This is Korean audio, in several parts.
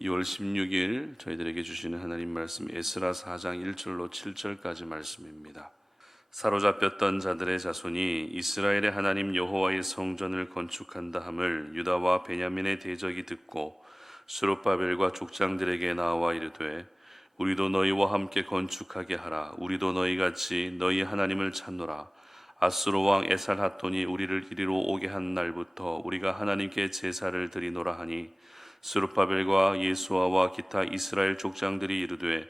2월 16일 저희들에게 주시는 하나님 말씀 에스라 4장 1절로 7절까지 말씀입니다. 사로잡혔던 자들의 자손이 이스라엘의 하나님 여호와의 성전을 건축한다 함을 유다와 베냐민의 대적이 듣고 스룹바벨과 족장들에게 나와 이르되 우리도 너희와 함께 건축하게 하라. 우리도 너희같이 너희 하나님을 찾노라. 아수르 왕 에살핫돈이 우리를 이리로 오게 한 날부터 우리가 하나님께 제사를 드리노라 하니 스룹바벨과 예수아와 기타 이스라엘 족장들이 이르되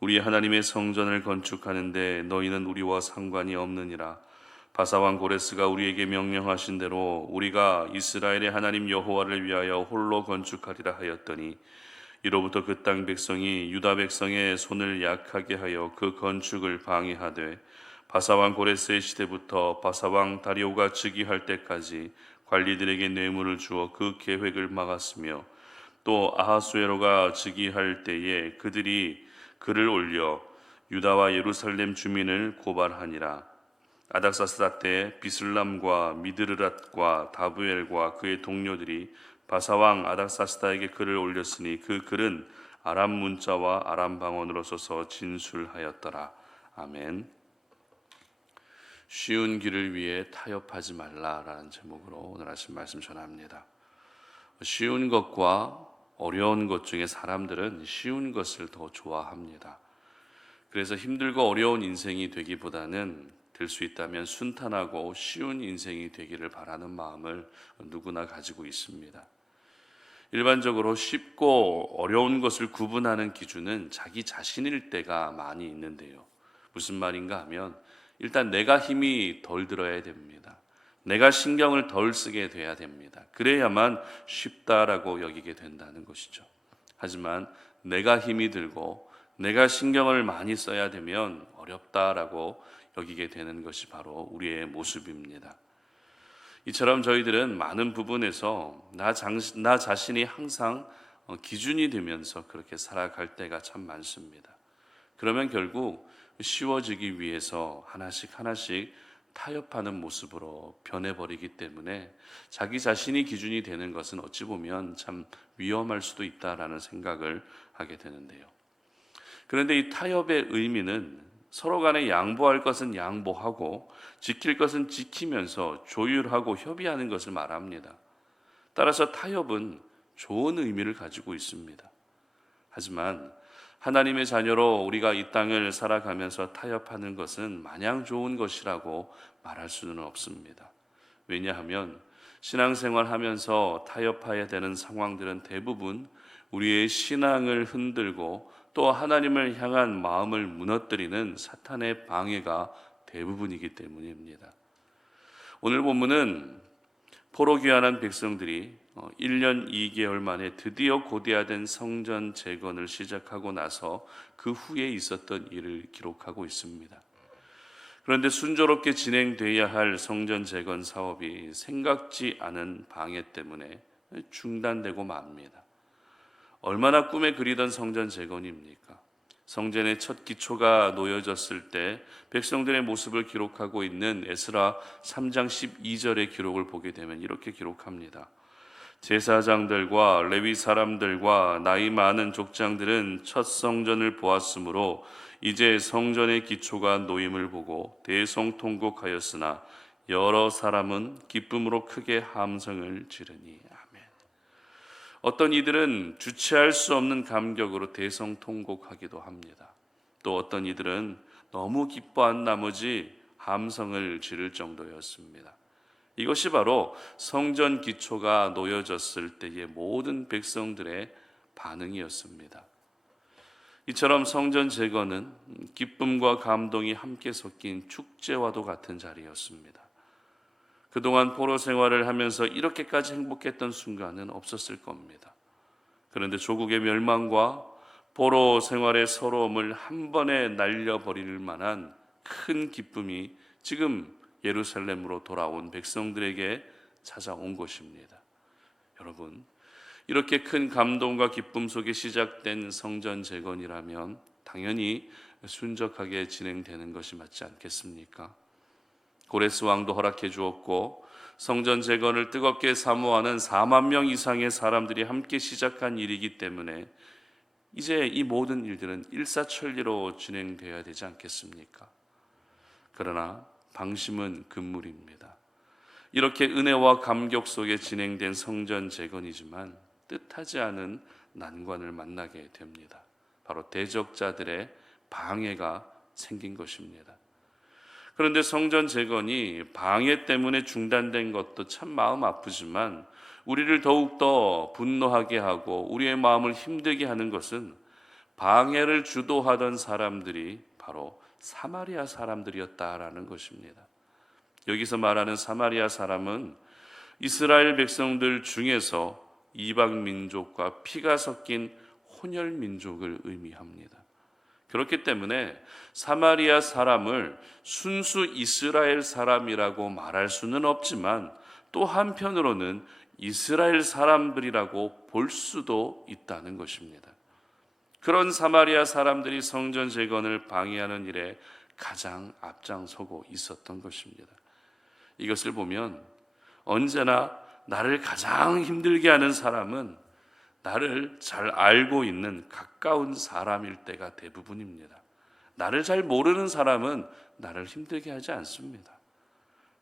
우리 하나님의 성전을 건축하는데 너희는 우리와 상관이 없느니라. 바사왕 고레스가 우리에게 명령하신 대로 우리가 이스라엘의 하나님 여호와를 위하여 홀로 건축하리라 하였더니 이로부터 그 땅 백성이 유다 백성의 손을 약하게 하여 그 건축을 방해하되 바사왕 고레스의 시대부터 바사왕 다리오가 즉위할 때까지 관리들에게 뇌물을 주어 그 계획을 막았으며 또 아하수에로가 즉위할 때에 그들이 글을 올려 유다와 예루살렘 주민을 고발하니라. 아닥사스다 때 비슬람과 미드르랏과 다부엘과 그의 동료들이 바사왕 아닥사스다에게 글을 올렸으니 그 글은 아람 문자와 아람 방언으로 써서 진술하였더라. 아멘. 쉬운 길을 위해 타협하지 말라라는 제목으로 오늘 아침 말씀 전합니다. 쉬운 것과 어려운 것 중에 사람들은 쉬운 것을 더 좋아합니다. 그래서 힘들고 어려운 인생이 되기보다는 될 수 있다면 순탄하고 쉬운 인생이 되기를 바라는 마음을 누구나 가지고 있습니다. 일반적으로 쉽고 어려운 것을 구분하는 기준은 자기 자신일 때가 많이 있는데요. 무슨 말인가 하면 일단 내가 힘이 덜 들어야 됩니다. 내가 신경을 덜 쓰게 돼야 됩니다. 그래야만 쉽다라고 여기게 된다는 것이죠. 하지만 내가 힘이 들고 내가 신경을 많이 써야 되면 어렵다라고 여기게 되는 것이 바로 우리의 모습입니다. 이처럼 저희들은 많은 부분에서 나 자신이 항상 기준이 되면서 그렇게 살아갈 때가 참 많습니다. 그러면 결국 쉬워지기 위해서 하나씩 하나씩 타협하는 모습으로 변해버리기 때문에 자기 자신이 기준이 되는 것은 어찌 보면 참 위험할 수도 있다라는 생각을 하게 되는데요. 그런데 이 타협의 의미는 서로 간에 양보할 것은 양보하고 지킬 것은 지키면서 조율하고 협의하는 것을 말합니다. 따라서 타협은 좋은 의미를 가지고 있습니다. 하지만 하나님의 자녀로 우리가 이 땅을 살아가면서 타협하는 것은 마냥 좋은 것이라고 말할 수는 없습니다. 왜냐하면 신앙생활 하면서 타협해야 되는 상황들은 대부분 우리의 신앙을 흔들고 또 하나님을 향한 마음을 무너뜨리는 사탄의 방해가 대부분이기 때문입니다. 오늘 본문은 포로 귀환한 백성들이 1년 2개월 만에 드디어 고대화된 성전 재건을 시작하고 나서 그 후에 있었던 일을 기록하고 있습니다. 그런데 순조롭게 진행돼야 할 성전 재건 사업이 생각지 않은 방해 때문에 중단되고 맙니다. 얼마나 꿈에 그리던 성전 재건입니까? 성전의 첫 기초가 놓여졌을 때 백성들의 모습을 기록하고 있는 에스라 3장 12절의 기록을 보게 되면 이렇게 기록합니다. 제사장들과 레위 사람들과 나이 많은 족장들은 첫 성전을 보았으므로 이제 성전의 기초가 놓임을 보고 대성통곡하였으나 여러 사람은 기쁨으로 크게 함성을 지르니. 아멘. 어떤 이들은 주체할 수 없는 감격으로 대성통곡하기도 합니다. 또 어떤 이들은 너무 기뻐한 나머지 함성을 지를 정도였습니다. 이것이 바로 성전 기초가 놓여졌을 때의 모든 백성들의 반응이었습니다. 이처럼 성전 재건은 기쁨과 감동이 함께 섞인 축제와도 같은 자리였습니다. 그동안 포로 생활을 하면서 이렇게까지 행복했던 순간은 없었을 겁니다. 그런데 조국의 멸망과 포로 생활의 서러움을 한 번에 날려버릴 만한 큰 기쁨이 지금 예루살렘으로 돌아온 백성들에게 찾아온 것입니다. 여러분, 이렇게 큰 감동과 기쁨 속에 시작된 성전 재건이라면 당연히 순적하게 진행되는 것이 맞지 않겠습니까? 고레스 왕도 허락해 주었고 성전 재건을 뜨겁게 사모하는 4만 명 이상의 사람들이 함께 시작한 일이기 때문에 이제 이 모든 일들은 일사천리로 진행되어야 되지 않겠습니까? 그러나 방심은 금물입니다. 이렇게 은혜와 감격 속에 진행된 성전 재건이지만 뜻하지 않은 난관을 만나게 됩니다. 바로 대적자들의 방해가 생긴 것입니다. 그런데 성전 재건이 방해 때문에 중단된 것도 참 마음 아프지만 우리를 더욱더 분노하게 하고 우리의 마음을 힘들게 하는 것은 방해를 주도하던 사람들이 바로 사마리아 사람들이었다라는 것입니다. 여기서 말하는 사마리아 사람은 이스라엘 백성들 중에서 이방 민족과 피가 섞인 혼혈 민족을 의미합니다. 그렇기 때문에 사마리아 사람을 순수 이스라엘 사람이라고 말할 수는 없지만 또 한편으로는 이스라엘 사람들이라고 볼 수도 있다는 것입니다. 그런 사마리아 사람들이 성전 재건을 방해하는 일에 가장 앞장서고 있었던 것입니다. 이것을 보면 언제나 나를 가장 힘들게 하는 사람은 나를 잘 알고 있는 가까운 사람일 때가 대부분입니다. 나를 잘 모르는 사람은 나를 힘들게 하지 않습니다.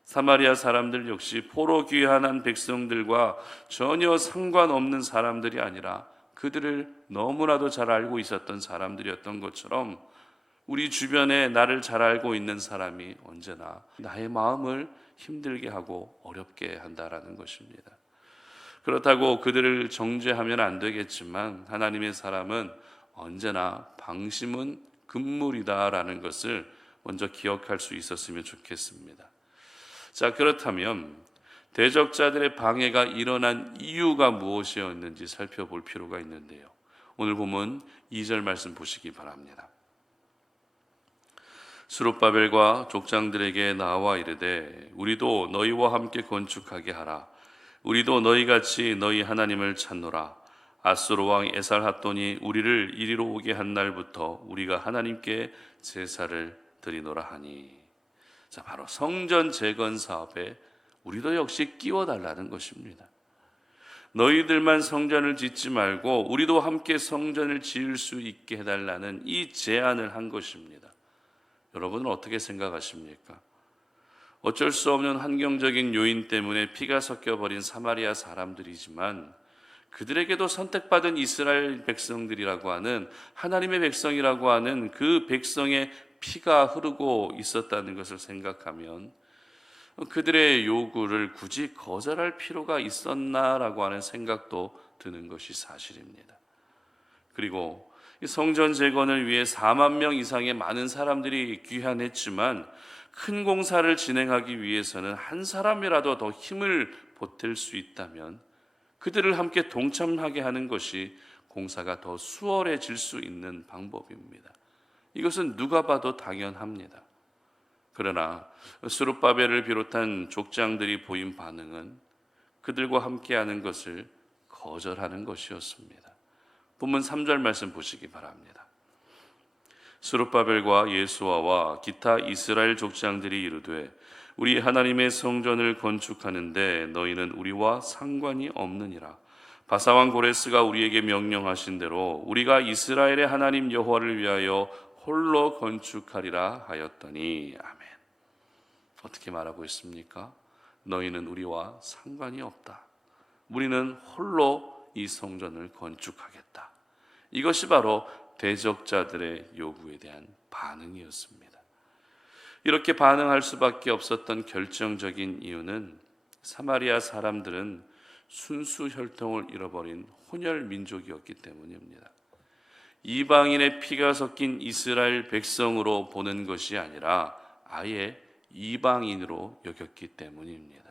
사마리아 사람들 역시 포로 귀환한 백성들과 전혀 상관없는 사람들이 아니라 그들을 너무나도 잘 알고 있었던 사람들이었던 것처럼 우리 주변에 나를 잘 알고 있는 사람이 언제나 나의 마음을 힘들게 하고 어렵게 한다라는 것입니다. 그렇다고 그들을 정죄하면 안 되겠지만 하나님의 사람은 언제나 방심은 금물이다라는 것을 먼저 기억할 수 있었으면 좋겠습니다. 자, 그렇다면 대적자들의 방해가 일어난 이유가 무엇이었는지 살펴볼 필요가 있는데요. 오늘 본문 2절 말씀 보시기 바랍니다. 스룹바벨과 족장들에게 나와 이르되 우리도 너희와 함께 건축하게 하라. 우리도 너희같이 너희 하나님을 찾노라. 아수르 왕 에살핫돈이 우리를 이리로 오게 한 날부터 우리가 하나님께 제사를 드리노라 하니. 자, 바로 성전 재건 사업에 우리도 역시 끼워달라는 것입니다. 너희들만 성전을 짓지 말고 우리도 함께 성전을 지을 수 있게 해달라는 이 제안을 한 것입니다. 여러분은 어떻게 생각하십니까? 어쩔 수 없는 환경적인 요인 때문에 피가 섞여버린 사마리아 사람들이지만 그들에게도 선택받은 이스라엘 백성들이라고 하는 하나님의 백성이라고 하는 그 백성의 피가 흐르고 있었다는 것을 생각하면 그들의 요구를 굳이 거절할 필요가 있었나라고 하는 생각도 드는 것이 사실입니다. 그리고 성전 재건을 위해 4만 명 이상의 많은 사람들이 귀환했지만 큰 공사를 진행하기 위해서는 한 사람이라도 더 힘을 보탤 수 있다면 그들을 함께 동참하게 하는 것이 공사가 더 수월해질 수 있는 방법입니다. 이것은 누가 봐도 당연합니다. 그러나 스룹바벨을 비롯한 족장들이 보인 반응은 그들과 함께하는 것을 거절하는 것이었습니다. 본문 3절 말씀 보시기 바랍니다. 스룹바벨과 예수아와 기타 이스라엘 족장들이 이르되 우리 하나님의 성전을 건축하는데 너희는 우리와 상관이 없느니라. 바사왕 고레스가 우리에게 명령하신 대로 우리가 이스라엘의 하나님 여호와를 위하여 홀로 건축하리라 하였더니. 아멘. 어떻게 말하고 있습니까? 너희는 우리와 상관이 없다. 우리는 홀로 이 성전을 건축하겠다. 이것이 바로 대적자들의 요구에 대한 반응이었습니다. 이렇게 반응할 수밖에 없었던 결정적인 이유는 사마리아 사람들은 순수 혈통을 잃어버린 혼혈 민족이었기 때문입니다. 이방인의 피가 섞인 이스라엘 백성으로 보는 것이 아니라 아예 이방인으로 여겼기 때문입니다.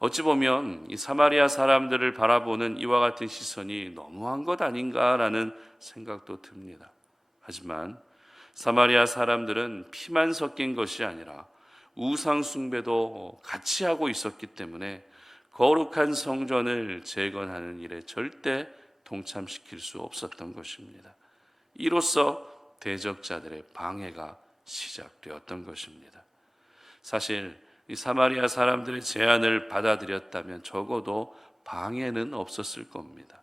어찌 보면 이 사마리아 사람들을 바라보는 이와 같은 시선이 너무한 것 아닌가라는 생각도 듭니다. 하지만 사마리아 사람들은 피만 섞인 것이 아니라 우상 숭배도 같이 하고 있었기 때문에 거룩한 성전을 재건하는 일에 절대 동참시킬 수 없었던 것입니다. 이로써 대적자들의 방해가 시작되었던 것입니다. 사실 이 사마리아 사람들의 제안을 받아들였다면 적어도 방해는 없었을 겁니다.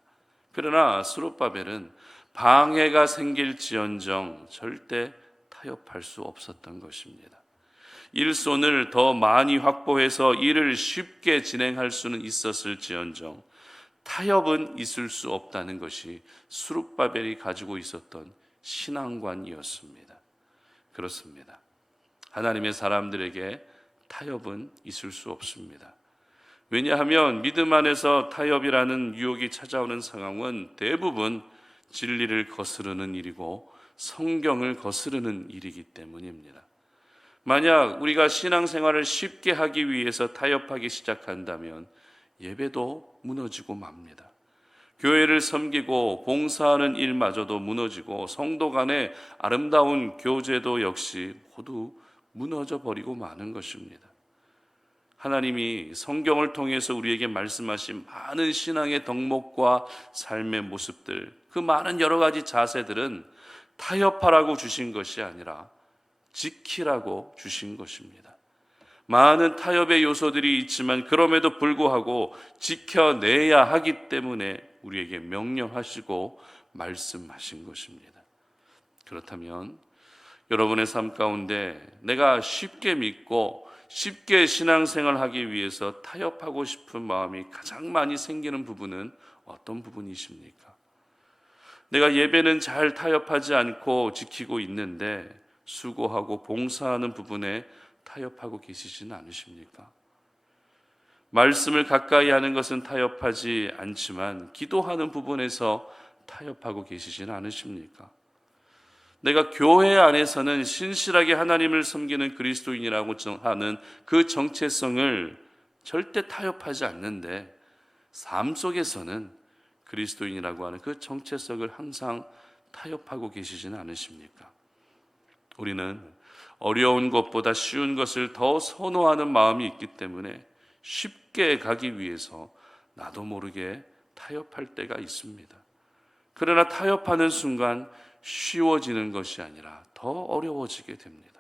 그러나 스룹바벨은 방해가 생길지언정 절대 타협할 수 없었던 것입니다. 일손을 더 많이 확보해서 일을 쉽게 진행할 수는 있었을지언정 타협은 있을 수 없다는 것이 스룹바벨이 가지고 있었던 신앙관이었습니다. 그렇습니다. 하나님의 사람들에게 타협은 있을 수 없습니다. 왜냐하면 믿음 안에서 타협이라는 유혹이 찾아오는 상황은 대부분 진리를 거스르는 일이고 성경을 거스르는 일이기 때문입니다. 만약 우리가 신앙생활을 쉽게 하기 위해서 타협하기 시작한다면 예배도 무너지고 맙니다. 교회를 섬기고 봉사하는 일마저도 무너지고 성도 간의 아름다운 교제도 역시 모두 무너져 버리고 마는 것입니다. 하나님이 성경을 통해서 우리에게 말씀하신 많은 신앙의 덕목과 삶의 모습들, 그 많은 여러 가지 자세들은 타협하라고 주신 것이 아니라 지키라고 주신 것입니다. 많은 타협의 요소들이 있지만 그럼에도 불구하고 지켜내야 하기 때문에 우리에게 명령하시고 말씀하신 것입니다. 그렇다면 여러분의 삶 가운데 내가 쉽게 믿고 쉽게 신앙생활하기 위해서 타협하고 싶은 마음이 가장 많이 생기는 부분은 어떤 부분이십니까? 내가 예배는 잘 타협하지 않고 지키고 있는데 수고하고 봉사하는 부분에 타협하고 계시지는 않으십니까? 말씀을 가까이 하는 것은 타협하지 않지만 기도하는 부분에서 타협하고 계시지는 않으십니까? 내가 교회 안에서는 신실하게 하나님을 섬기는 그리스도인이라고 하는 그 정체성을 절대 타협하지 않는데 삶 속에서는 그리스도인이라고 하는 그 정체성을 항상 타협하고 계시지는 않으십니까? 우리는 어려운 것보다 쉬운 것을 더 선호하는 마음이 있기 때문에 쉽게 가기 위해서 나도 모르게 타협할 때가 있습니다. 그러나 타협하는 순간 쉬워지는 것이 아니라 더 어려워지게 됩니다.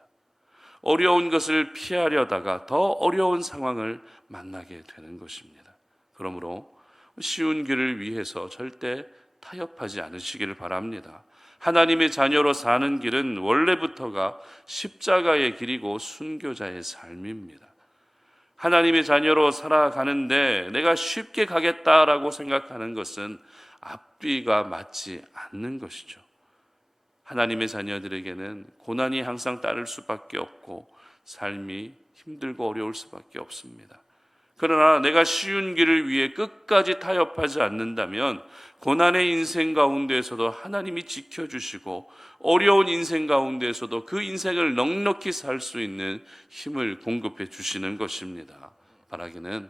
어려운 것을 피하려다가 더 어려운 상황을 만나게 되는 것입니다. 그러므로 쉬운 길을 위해서 절대 타협하지 않으시기를 바랍니다. 하나님의 자녀로 사는 길은 원래부터가 십자가의 길이고 순교자의 삶입니다. 하나님의 자녀로 살아가는데 내가 쉽게 가겠다라고 생각하는 것은 앞뒤가 맞지 않는 것이죠. 하나님의 자녀들에게는 고난이 항상 따를 수밖에 없고 삶이 힘들고 어려울 수밖에 없습니다. 그러나 내가 쉬운 길을 위해 끝까지 타협하지 않는다면 고난의 인생 가운데에서도 하나님이 지켜주시고 어려운 인생 가운데에서도 그 인생을 넉넉히 살 수 있는 힘을 공급해 주시는 것입니다. 바라기는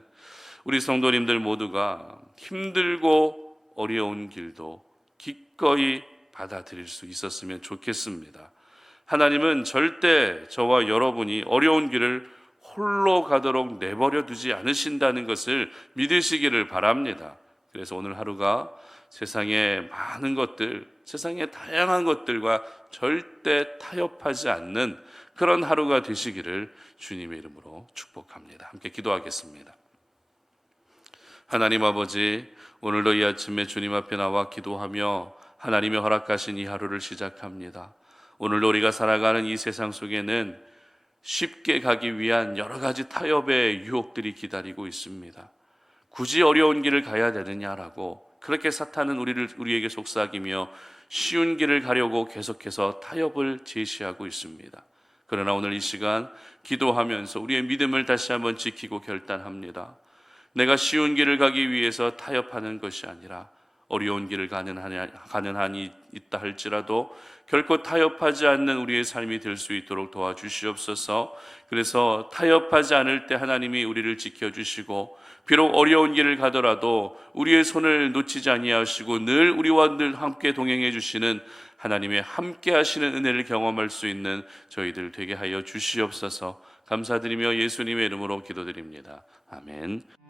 우리 성도님들 모두가 힘들고 어려운 길도 기꺼이 받아들일 수 있었으면 좋겠습니다. 하나님은 절대 저와 여러분이 어려운 길을 홀로 가도록 내버려 두지 않으신다는 것을 믿으시기를 바랍니다. 그래서 오늘 하루가 세상의 많은 것들, 세상의 다양한 것들과 절대 타협하지 않는 그런 하루가 되시기를 주님의 이름으로 축복합니다. 함께 기도하겠습니다. 하나님 아버지, 오늘도 이 아침에 주님 앞에 나와 기도하며 하나님의 허락하신 이 하루를 시작합니다. 오늘도 우리가 살아가는 이 세상 속에는 쉽게 가기 위한 여러 가지 타협의 유혹들이 기다리고 있습니다. 굳이 어려운 길을 가야 되느냐라고 그렇게 사탄은 우리에게 속삭이며 쉬운 길을 가려고 계속해서 타협을 제시하고 있습니다. 그러나 오늘 이 시간 기도하면서 우리의 믿음을 다시 한번 지키고 결단합니다. 내가 쉬운 길을 가기 위해서 타협하는 것이 아니라 어려운 길을 가는 한이 있다 할지라도 결코 타협하지 않는 우리의 삶이 될 수 있도록 도와주시옵소서. 그래서 타협하지 않을 때 하나님이 우리를 지켜주시고 비록 어려운 길을 가더라도 우리의 손을 놓치지 아니하시고 늘 우리와 늘 함께 동행해 주시는 하나님의 함께 하시는 은혜를 경험할 수 있는 저희들 되게 하여 주시옵소서. 감사드리며 예수님의 이름으로 기도드립니다. 아멘.